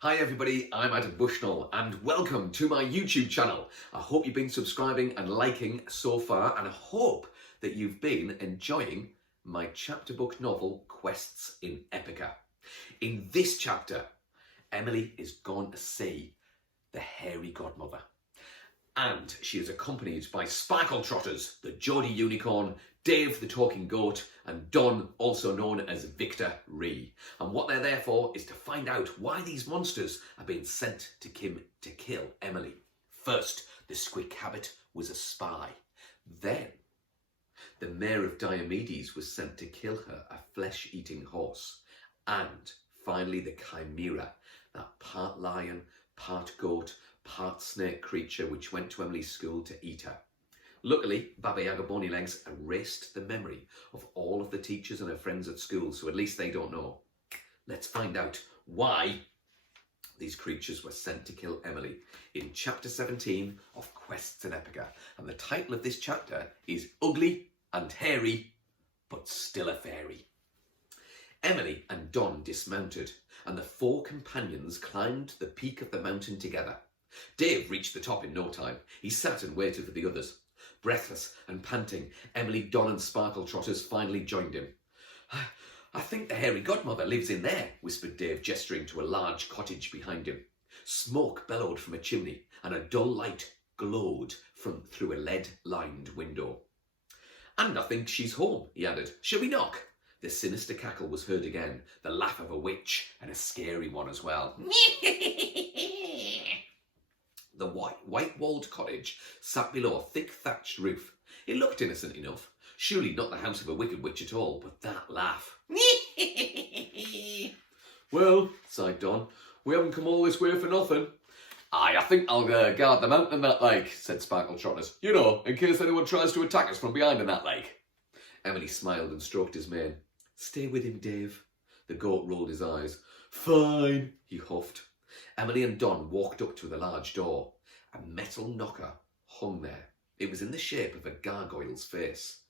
Hi everybody, I'm Adam Bushnell and welcome to my YouTube channel. I hope you've been subscribing and liking so far, and I hope that you've been enjoying my chapter book novel Quests in Epica. In this chapter, Emily is going to see the hairy godmother, and she is accompanied by Sparkle Trotters, the Geordie unicorn, Dave the talking goat, and Don, also known as Victor Ree. And what they're there for is to find out why these monsters are being sent to kill Emily. First, the Squid Cabot was a spy. Then, the mayor of Diomedes was sent to kill her, a flesh-eating horse. And finally, the Chimera, that part lion, part goat, part snake creature which went to Emily's school to eat her. Luckily, Baba Yaga Bonylegs erased the memory of all of the teachers and her friends at school, so at least they don't know. Let's find out why these creatures were sent to kill Emily in chapter 17 of Quests in Epica. And the title of this chapter is Ugly and Hairy, but Still a Fairy. Emily and Don dismounted, and the four companions climbed the peak of the mountain together. Dave reached the top in no time. He sat and waited for the others. Breathless and panting, Emily, Don and Sparkle Trotters finally joined him. I think the hairy godmother lives in there, whispered Dave, gesturing to a large cottage behind him. Smoke bellowed from a chimney, and a dull light glowed through a lead-lined window. And I think she's home, he added. Shall we knock? The sinister cackle was heard again, the laugh of a witch, and a scary one as well. The white-walled cottage sat below a thick thatched roof. It looked innocent enough. Surely not the house of a wicked witch at all, but that laugh. Well, sighed Don, we haven't come all this way for nothing. Aye, I think I'll guard the mountain in that lake, said Sparkle Trotters. You know, in case anyone tries to attack us from behind in that lake. Emily smiled and stroked his mane. Stay with him, Dave. The goat rolled his eyes. Fine, he huffed. Emily and Don walked up to the large door. A metal knocker hung there. It was in the shape of a gargoyle's face.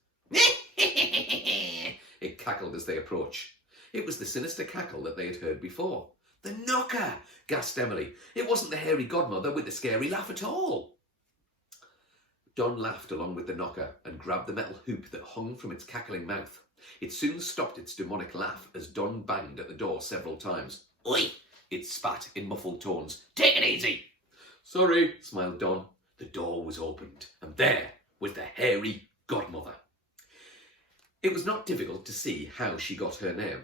It cackled as they approached. It was the sinister cackle that they had heard before. The knocker, gasped Emily. It wasn't the hairy godmother with the scary laugh at all. Don laughed along with the knocker and grabbed the metal hoop that hung from its cackling mouth. It soon stopped its demonic laugh as Don banged at the door several times. Oi! It spat in muffled tones. Take it easy! Sorry, smiled Don. The door was opened, and there was the hairy godmother. It was not difficult to see how she got her name.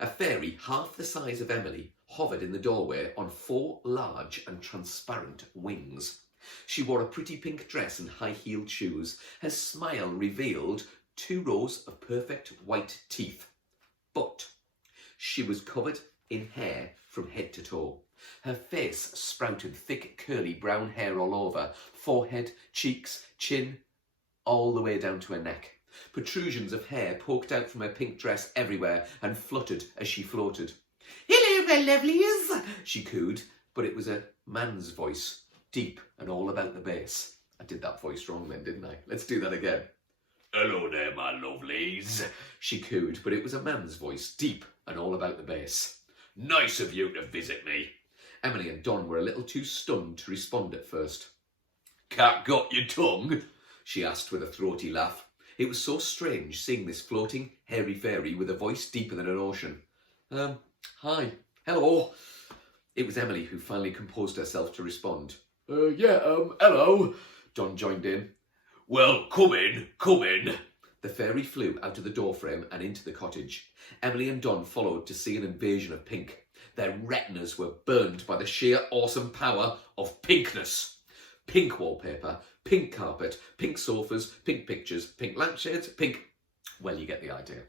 A fairy half the size of Emily hovered in the doorway on four large and transparent wings. She wore a pretty pink dress and high-heeled shoes. Her smile revealed 2 rows of perfect white teeth. But she was covered in hair from head to toe. Her face sprouted thick, curly brown hair all over, forehead, cheeks, chin, all the way down to her neck. Protrusions of hair poked out from her pink dress everywhere and fluttered as she floated. Hello, my lovelies, she cooed, but it was a man's voice, deep and all about the bass. I did that voice wrong then, didn't I? Let's do that again. Hello there, my lovelies, she cooed, but it was a man's voice, deep and all about the bass. Nice of you to visit me. Emily and Don were a little too stunned to respond at first. Cat got your tongue? She asked with a throaty laugh. It was so strange seeing this floating, hairy fairy with a voice deeper than an ocean. Hi. Hello. It was Emily who finally composed herself to respond. Hello. Don joined in. Well, come in, come in. The fairy flew out of the doorframe and into the cottage. Emily and Don followed to see an invasion of pink. Their retinas were burned by the sheer awesome power of pinkness. Pink wallpaper, pink carpet, pink sofas, pink pictures, pink lampshades, pink... Well, you get the idea.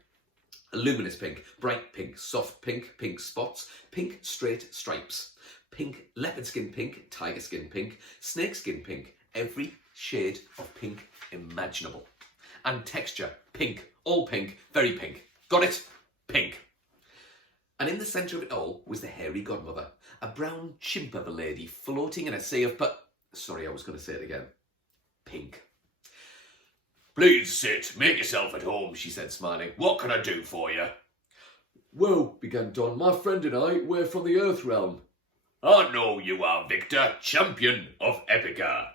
A luminous pink, bright pink, soft pink, pink spots, pink straight stripes, pink leopard skin pink, tiger skin pink, snake skin pink, every shade of pink imaginable. And texture, pink, all pink, very pink. Got it? Pink. And in the centre of it all was the hairy godmother, a brown chimp of a lady floating in a sea of Sorry, I was going to say it again. Pink. Please sit, make yourself at home, she said, smiling. What can I do for you? Well, began Don, my friend and I, we're from the Earth Realm. I know you are, Victor, champion of Epica.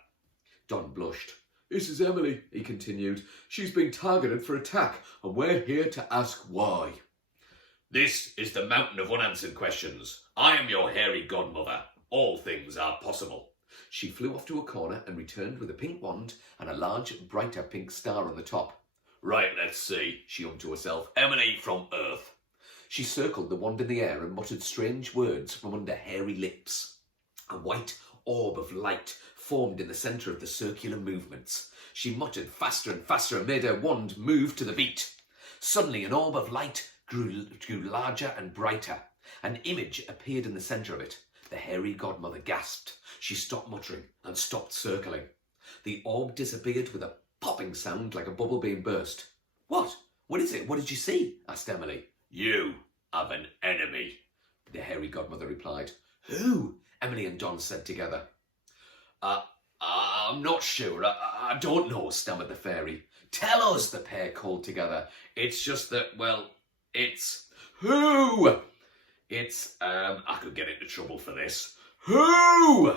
Don blushed. This is Emily, he continued. She's been targeted for attack, and we're here to ask why. This is the mountain of unanswered questions. I am your hairy godmother. All things are possible. She flew off to a corner and returned with a pink wand and a large, brighter pink star on the top. Right, let's see, she hummed to herself. Emanate from Earth. She circled the wand in the air and muttered strange words from under hairy lips. A white orb of light formed in the centre of the circular movements. She muttered faster and faster and made her wand move to the beat. Suddenly an orb of light grew larger and brighter. An image appeared in the centre of it. The hairy godmother gasped. She stopped muttering and stopped circling. The orb disappeared with a popping sound like a bubble being burst. What? What is it? What did you see? Asked Emily. You have an enemy, the hairy godmother replied. Who? Emily and Don said together. I'm not sure. I don't know, stammered the fairy. Tell us, the pair called together. It's just that, well, it's... Who? It's, I could get into trouble for this. Who?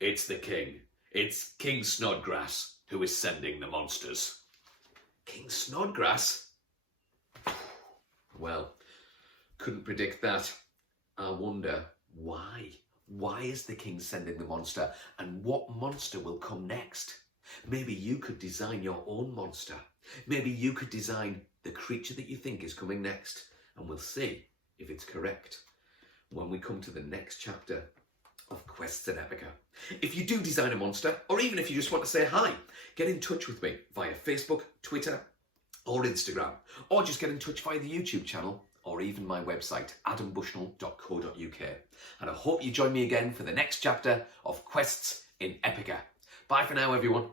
It's the king. It's King Snodgrass who is sending the monsters. King Snodgrass? Well, couldn't predict that. I wonder why. Why is the king sending the monster, and what monster will come next? Maybe you could design your own monster. Maybe you could design the creature that you think is coming next, and we'll see if it's correct when we come to the next chapter of Quests in Epica. If you do design a monster, or even if you just want to say hi, get in touch with me via Facebook, Twitter, or Instagram, or just get in touch via the YouTube channel, or even my website, adambushnell.co.uk. And I hope you join me again for the next chapter of Quests in Epica. Bye for now, everyone.